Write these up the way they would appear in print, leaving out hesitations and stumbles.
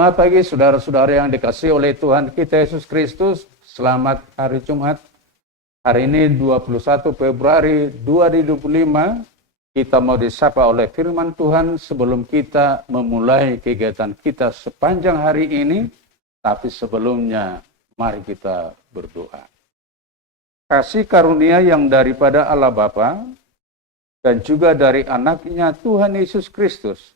Selamat pagi saudara-saudara yang dikasihi oleh Tuhan kita Yesus Kristus. Selamat hari Jumat. Hari ini 21 Februari 2025. Kita mau disapa oleh firman Tuhan sebelum kita memulai kegiatan kita sepanjang hari ini. Tapi sebelumnya mari kita berdoa. Kasih karunia yang daripada Allah Bapa dan juga dari anaknya Tuhan Yesus Kristus.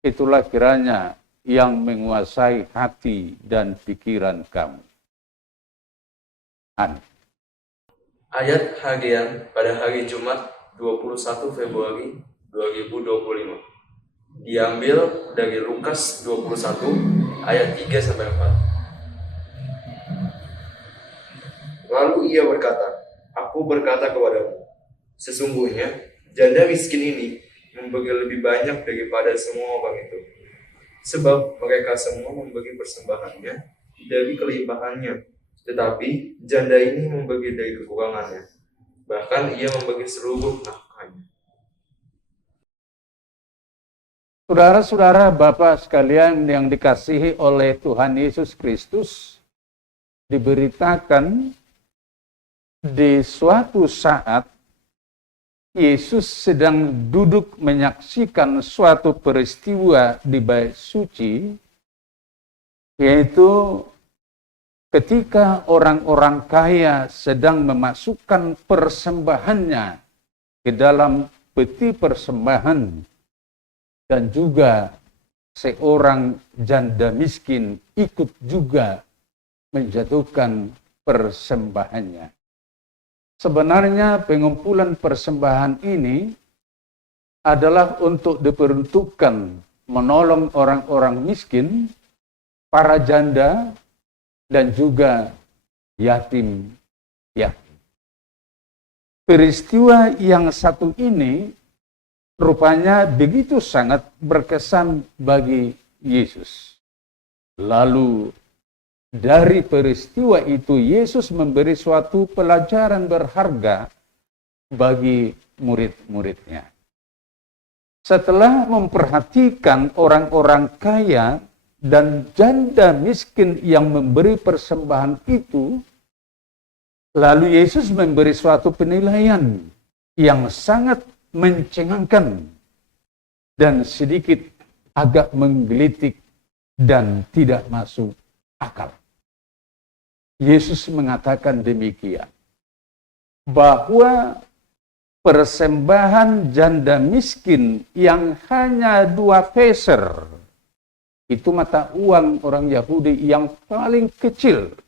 Itulah kiranya yang menguasai hati dan pikiran kamu. Amin. Ayat harian pada hari Jumat 21 Februari 2025 diambil dari Lukas 21 ayat 3-4. Lalu ia berkata, "Aku berkata kepadamu, sesungguhnya janda miskin ini memberi lebih banyak daripada semua orang itu. Sebab mereka semua memberi persembahannya dari kelimpahannya, tetapi janda ini memberi dari kekurangannya. Bahkan ia memberi seluruh nafkahnya." Saudara-saudara, Bapak sekalian yang dikasihi oleh Tuhan Yesus Kristus, diberitakan di suatu saat Yesus sedang duduk menyaksikan suatu peristiwa di bait suci, yaitu ketika orang-orang kaya sedang memasukkan persembahannya ke dalam peti persembahan, dan juga seorang janda miskin ikut juga menjatuhkan persembahannya. Sebenarnya pengumpulan persembahan ini adalah untuk diperuntukkan menolong orang-orang miskin, para janda, dan juga yatim piatu. Peristiwa yang satu ini rupanya begitu sangat berkesan bagi Yesus. Lalu dari peristiwa itu Yesus memberi suatu pelajaran berharga bagi murid-muridnya. Setelah memperhatikan orang-orang kaya dan janda miskin yang memberi persembahan itu, lalu Yesus memberi suatu penilaian yang sangat mencengangkan dan sedikit agak menggelitik dan tidak masuk akal. Yesus mengatakan demikian, bahwa persembahan janda miskin yang hanya 2 peser, itu mata uang orang Yahudi yang paling kecil.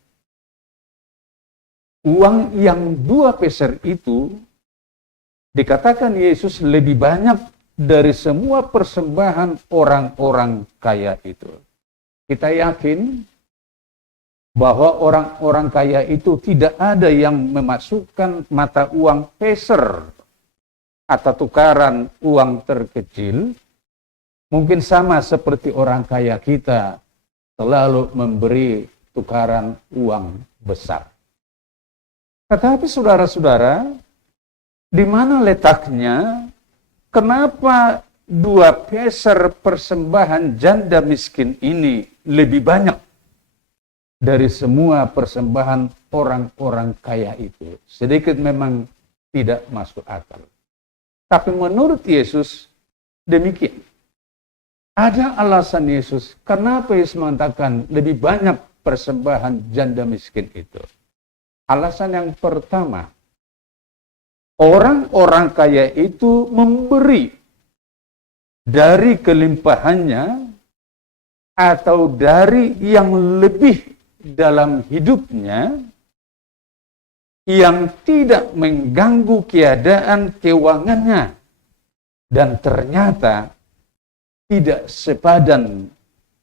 Uang yang 2 peser itu dikatakan Yesus lebih banyak dari semua persembahan orang-orang kaya itu. Kita yakin bahwa orang-orang kaya itu tidak ada yang memasukkan mata uang peser atau tukaran uang terkecil. Mungkin sama seperti orang kaya kita selalu memberi tukaran uang besar. Tetapi saudara-saudara, di mana letaknya? Kenapa 2 peser persembahan janda miskin ini lebih banyak dari semua persembahan orang-orang kaya itu? Sedikit memang tidak masuk akal. Tapi menurut Yesus demikian. Ada alasan Yesus kenapa Yesus mengatakan lebih banyak persembahan janda miskin itu. Alasan yang pertama, orang-orang kaya itu memberi dari kelimpahannya atau dari yang lebih dalam hidupnya yang tidak mengganggu keadaan keuangannya dan ternyata tidak sepadan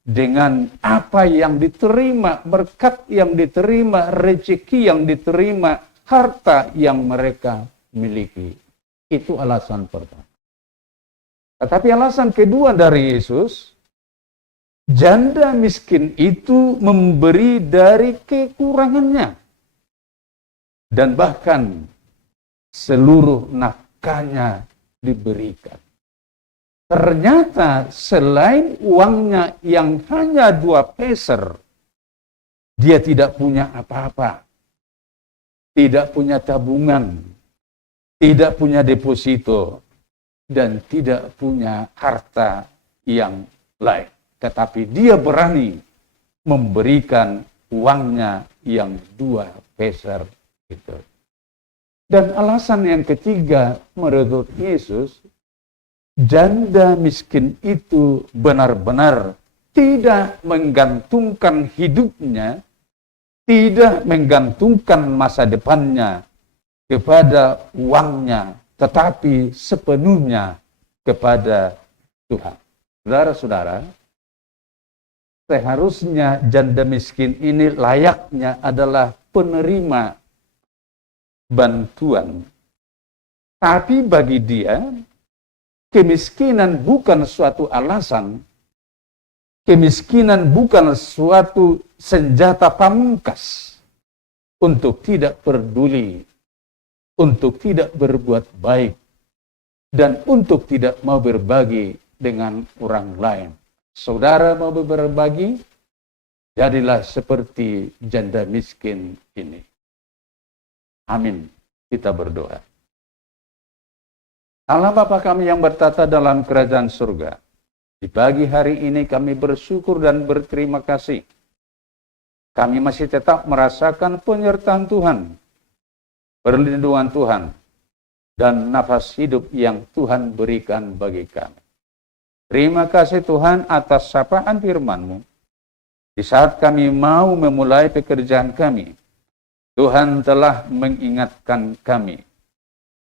dengan apa yang diterima, berkat yang diterima, rezeki yang diterima, harta yang mereka miliki. Itu alasan pertama. Tetapi alasan kedua dari Yesus, janda miskin itu memberi dari kekurangannya. Dan bahkan seluruh nafkahnya diberikan. Ternyata selain uangnya yang hanya 2 peser, dia tidak punya apa-apa. Tidak punya tabungan, tidak punya deposito, dan tidak punya harta yang lain. Tetapi dia berani memberikan uangnya yang 2 peser itu. Dan alasan yang ketiga menurut Yesus, janda miskin itu benar-benar tidak menggantungkan hidupnya, tidak menggantungkan masa depannya kepada uangnya, tetapi sepenuhnya kepada Tuhan. Saudara-saudara, seharusnya janda miskin ini layaknya adalah penerima bantuan. Tapi bagi dia, kemiskinan bukan suatu alasan, kemiskinan bukan suatu senjata pamungkas untuk tidak peduli, untuk tidak berbuat baik, dan untuk tidak mau berbagi dengan orang lain. Saudara mau berbagi, jadilah seperti janda miskin ini. Amin. Kita berdoa. Allah Bapa kami yang bertata dalam kerajaan surga, di pagi hari ini kami bersyukur dan berterima kasih. Kami masih tetap merasakan penyertaan Tuhan, perlindungan Tuhan, dan nafas hidup yang Tuhan berikan bagi kami. Terima kasih Tuhan atas sapaan firman-Mu. Di saat kami mau memulai pekerjaan kami, Tuhan telah mengingatkan kami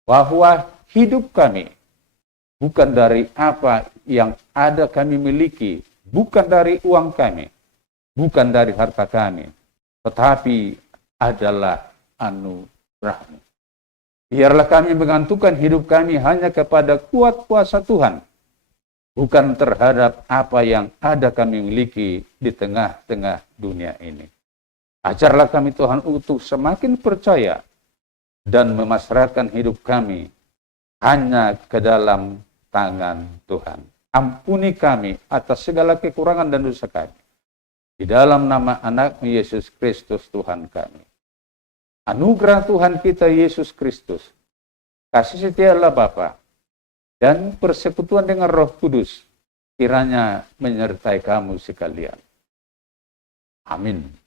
bahwa hidup kami bukan dari apa yang ada kami miliki, bukan dari uang kami, bukan dari harta kami, tetapi adalah anugerah-Mu. Biarlah kami menggantungkan hidup kami hanya kepada kuat kuasa Tuhan, bukan terhadap apa yang ada kami miliki di tengah-tengah dunia ini. Ajarlah kami Tuhan untuk semakin percaya dan memasrahkan hidup kami hanya ke dalam tangan Tuhan. Ampuni kami atas segala kekurangan dan dosa kami. Di dalam nama anak-Mu Yesus Kristus Tuhan kami. Anugerah Tuhan kita Yesus Kristus, kasih setia Allah Bapa, dan persekutuan dengan Roh Kudus kiranya menyertai kamu sekalian. Amin.